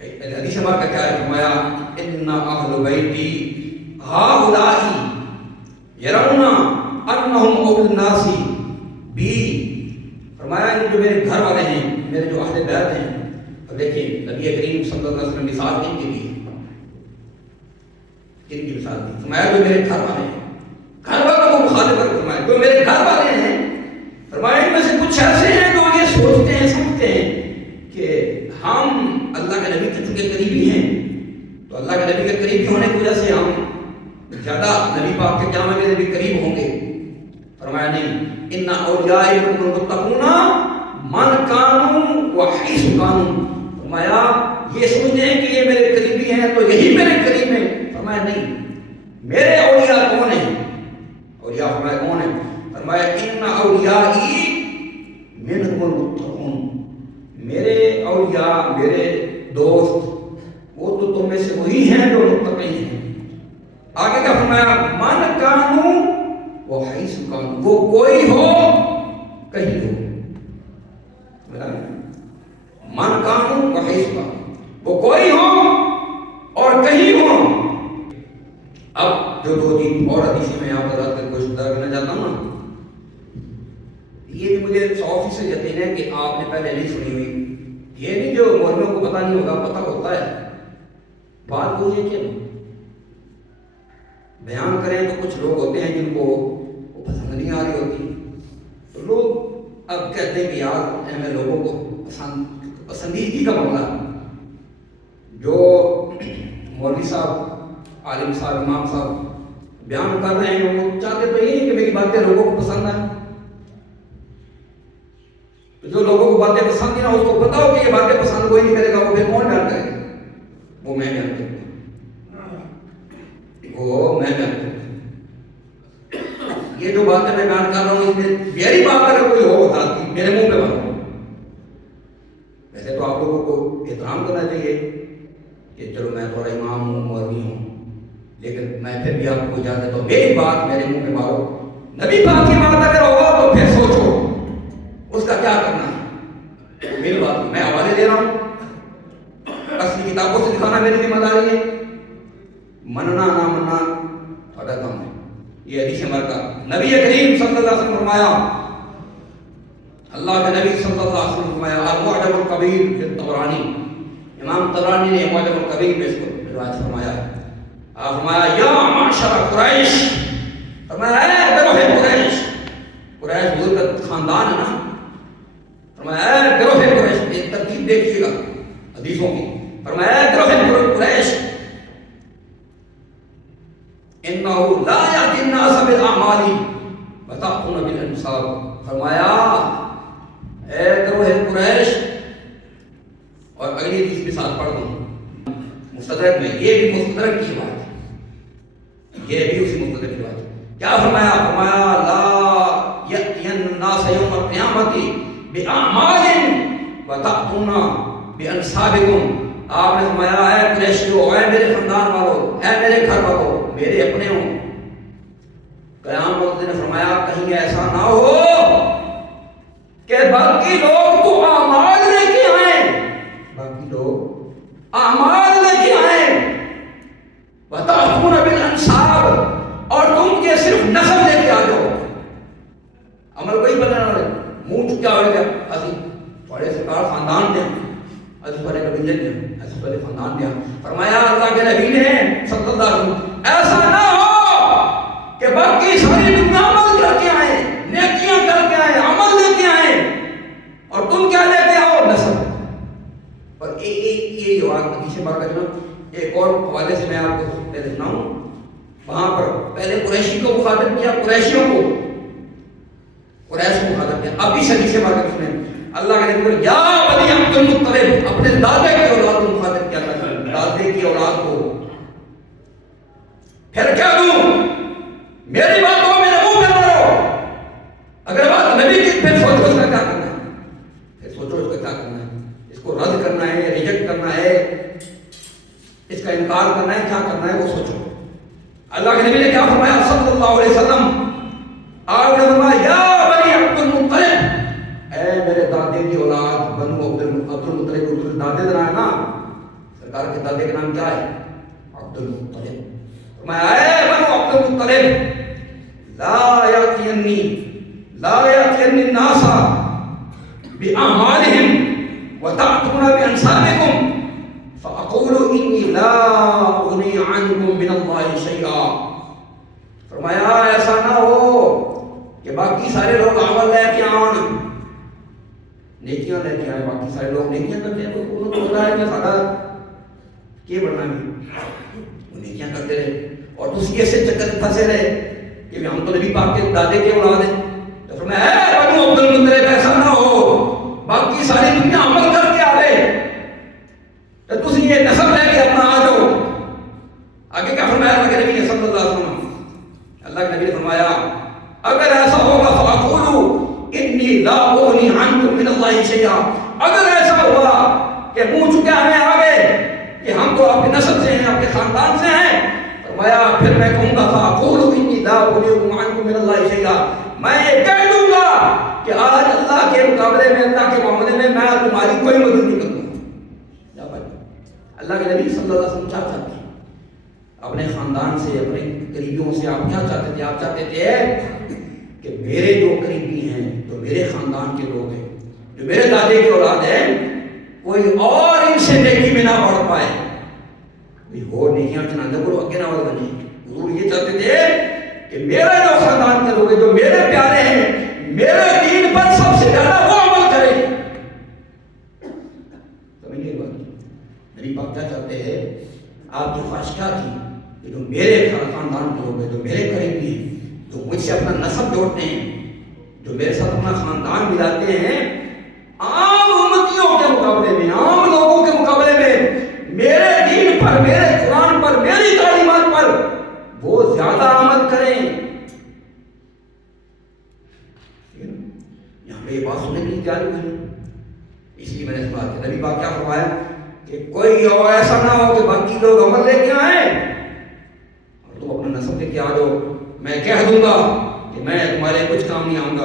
حدیث ہمارا کیا ہے؟ فرمایا ان اہل بیتی ہؤلاء یرون انہم اول الناس بی، فرمایا جو میرے گھر والے ہیں، میرے جو اہل بیت ہیں. اب دیکھیں نبی کریم صلی اللہ علیہ وسلم مثال کن کی دی، کن کی مثال دی؟ فرمایا جو میرے گھر والے ہیں، گھر والوں کو مخاطب کر فرمایا جو میرے گھر والے ہیں، فرمایا ان میں سے کچھ ایسے ہیں جو یہ سوچتے ہیں سمجھتے ہیں کہ ہم اللہ کے نبی کے چونکہ قریبی ہیں تو اللہ کے نبی کے قریبی ہونے کی وجہ سے ہم زیادہ نبی پاک کے قیامت کے نبی قریب ہوں گے. فرمایا نہیں، ان اولیاء المتقون من کانوا وحیث کانوا، فرمایا یہ سمجھتے ہیں کہ یہ میرے قریبی ہیں تو یہی میرے قریب ہیں. فرمایا نہیں، میرے اولیاء کون ہیں؟ اولیاء فرمایا کون ہیں؟ فرمایا ان اولیائی منکم المتقون، میرے اولیاء میرے دوست وہ تو تم میں سے وہی ہیں جو متقی ہیں. آگے کیا فرمایا؟ من کانوا وحیث کانوا، وہ کوئی ہو کہیں ہو. من کانوا وحیث کانوا، وہ کوئی ہو اور کہیں ہو. اب جو دو تین اور حدیثیں میں آپ بتا کر کوشش کرنا چاہتا ہوں نا، یہ بھی مجھے 100% یقین ہے کہ آپ نے پہلے نہیں سنی ہوئی. یہ نہیں جو مولویوں کو پتہ نہیں ہوگا، پتہ ہوتا ہے. بات وہ یہ کہ بیان کریں تو کچھ لوگ ہوتے ہیں جن کو وہ پسند نہیں آ رہی ہوتی، تو لوگ اب کہتے ہیں کہ یار میں لوگوں کو پسندیدگی کا معاملہ. جو مولوی صاحب، عالم صاحب، امام صاحب بیان کر رہے ہیں وہ چاہتے تو یہی کہ میری باتیں لوگوں کو پسند آئیں. تو جو لوگوں کو باتیں پسند نہیں نہ اس کو پتا ہو کہ یہ باتیں پسند کوئی نہیں کرے گا، وہ پھر کون بیان کرے گا؟ وہ میں بیان کروں گا، وہ میں بیان کروں گا. یہ جو باتیں میں بیان کر رہا ہوں اس میں میری بات اگر کوئی ہو بتاتی میرے منہ پہ بات ہو. ویسے تو آپ لوگوں کو احترام کرنا چاہیے کہ چلو میں تھوڑا امام ہوں، مولوی ہوں، لیکن میں پھر بھی آپ کو اجازت دو میری بات میرے منہ پہ مارو. نبی پاک کی بات اگر ہوگا تو پھر سوچو اس کا کیا کرنا ہے. میری بات میں حوالے دے رہا ہوں، اصلی کتابوں سے دکھانا میری ذمہ داری ہے، مننا نہ مننا تھوڑا کام ہے. یہ حدیث ہمارا نبی کریم صلی اللہ علیہ وسلم فرمایا، اللہ کے نبی صلی اللہ علیہ وسلم فرمایا المعجم الکبیر فی طبرانی، امام طبرانی نے معجم الکبیر میں اس کو روایت فرمایا ہے. آپ فرمایا یا معشر قریش، فرمایا اے گروہ قریش، قریش حضور کا خاندان ہے نا، فرمایا اے گروہ قریش، ایک ترتیب دیکھیے گا حدیثوں کی. فرمایا اے گروہ قریش انہو لا یأتی الناس بالاعمال وتأتون بالانصاب. فرمایا اے گروہ قریش، اور اگلی حدیث مثال پڑھ دوں مستدرک میں، یہ بھی مستدرک کی بات ہے، یہ بھی اسی مستدرک کی بات ہے. کیا فرمایا؟ فرمایا لا یأتین الناس یوم القیامت باعمال وتأتون بانصابکم. آپ نے فرمایا اے قریشیو، اے میرے خاندان والوں، اے میرے گھر والوں، میرے اپنے ہوں، قیامت نے فرمایا کہیں ایسا نہ ہو کہ باقی لوگ تو اعمال لے کے آئیں، باقی لوگ اعمال لے کے آئیں، وتأتون بالانصاب، اور تم یہ صرف نسب لے کے آ جاؤ، عمل کوئی بننا نہ منہ کیا ہو گیا اسی بڑے سرکار خاندان دیں، ایسے بڑے قبیلے دیں، ایسے بڑے خاندان دیں. فرمایا اللہ کے نبی نے صلی اللہ علیہ وسلم ایسا نہ ہو کہ باقی ساری دنیا عمل کر کے آئیں، نیکیاں کر کے آئیں، عمل لے کے آئیں، اور تم کیا لے کے آؤ؟ نسب. اور یہ جو حدیث مبارکہ جو ایک اور حوالے سے میں آپ کو پہلے سناؤں، وہاں پر پہلے قریشی کو مخاطب کیا، قریشیوں کو، قریش کو مخاطب کیا. اب اس حدیث مبارکہ سنیں، اللہ کے نبی یا بنی عبد المطلب، اپنے دادے کی اولاد کو مخاطب کیا تھا، دادے کی اولاد کو. پھر کیا دوں؟ میری بات کو میرے منہ پہ مارو. اگر بات نبی کی پھر سوچو اس کا کیا کرنا ہے، پھر سوچو اس کا کیا کرنا ہے. اس کو رد کرنا ہے، ریجیکٹ کرنا ہے، اس کا انکار کرنا ہے، کیا کرنا ہے وہ سوچو. اللہ کے نبی نے کیا فرمایا صلی اللہ علیہ وسلم؟ آپ نے فرمایا یا بنی عبد المطلب، اے میرے دادے کی اولاد، بنو عبد المطلب، دادے ذرا ہے نا، سرکار کے دادے کا نام کیا ہے؟ عبد المطلب۔ میں اے بنو عبد المطلب لا یاتینی الناس باعمالهم وتاتون بانسابکم فاقول انی لا اغنی عنکم من اللہ شیئا۔ فرمایا ایسا نہ ہو کہ باقی سارے لوگ عمل لے کے آن، نیکیاں لے کے آئے، باقی سارے لوگ نیکیاں کرتے ہیں تو انہوں کو پتا ہے کہ سارا کیا بڑھنا ہے، وہ نیکیاں کرتے رہے اور دوسری ایسے چکر پھنسے رہے کہ ہم تو نبی پاک کے دادے کے اولاد ہیں۔ تو فرمایا اے بنو عبد المطلب ایسا نہ ہو باقی ساری دنیا عمل کر کے آوے تو تسی یہ نسب لے کے اپنا آ جاؤ۔ آگے کیا فرمایا اللہ کے نبی نے صلی اللہ علیہ وسلم؟ اللہ کے نبی نے فرمایا اگر ایسا ہوگا فاقولوا انی لا اغنی عنکم من اللہ شیئا، اگر ایسا ہوا کہ منہ چکے ہمیں آگے کہ ہم تو اپنے نسل سے ہیں، اپنے خاندان سے ہیں، فرمایا پھر میں کہوں گا فاقولوا انی لا اغنی عنکم من اللہ شیئا، میں یہ کہہ دوں گا کہ آج اللہ کے مقابلے میں، اللہ کے معاملے میں میں تمہاری کوئی مدد نہیں کروں گا۔ اللہ کے نبی صلی اللہ علیہ وسلم کیا چاہتے ہیں اپنے خاندان سے، اپنے قریبیوں سے؟ آپ کیا چاہتے تھے؟ آپ چاہتے تھے کہ میرے جو قریبی ہیں، جو میرے خاندان کے لوگ ہیں، جو میرے دادے کے اولاد ہیں، کوئی اور ان سے نیکی میں نہ بڑھ پائے، کوئی اور نیکیاں چنانے کو اگے نہ بڑھ بنے۔ حضور یہ چاہتے تھے کہ میرا جو خاندان کے لوگ ہیں، جو میرے پیارے ہیں، میرے دین پر سب سے زیادہ وہ عمل کریں۔ سمجھیے بات، میری بات کیا چاہتے ہیں؟ آپ کی خواہش کیا تھی کہ جو میرے خاندان کے لوگ ہیں، جو میرے قریبی ہیں، جو مجھ سے اپنا نسب جوڑتے ہیں، جو میرے ساتھ اپنا خاندان ملاتے ہیں، عام امتیوں کے مقابلے میں، عام لوگوں کے مقابلے میں میرے دین پر، میرے قرآن پر، میری تعلیمات پر وہ زیادہ عمل کریں۔ یہاں پہ یہ بات سننے کے لیے تیار ہوئی، اس لیے میں نے اس بات نبی پاک کیا فرمایا کہ کوئی اور ایسا نہ ہو کہ باقی لوگ عمل لے کے آئیں اور تم اپنا نسب لے کے آ جاؤ، میں کہہ دوں گا کہ میں تمہارے کچھ کام نہیں آؤں گا۔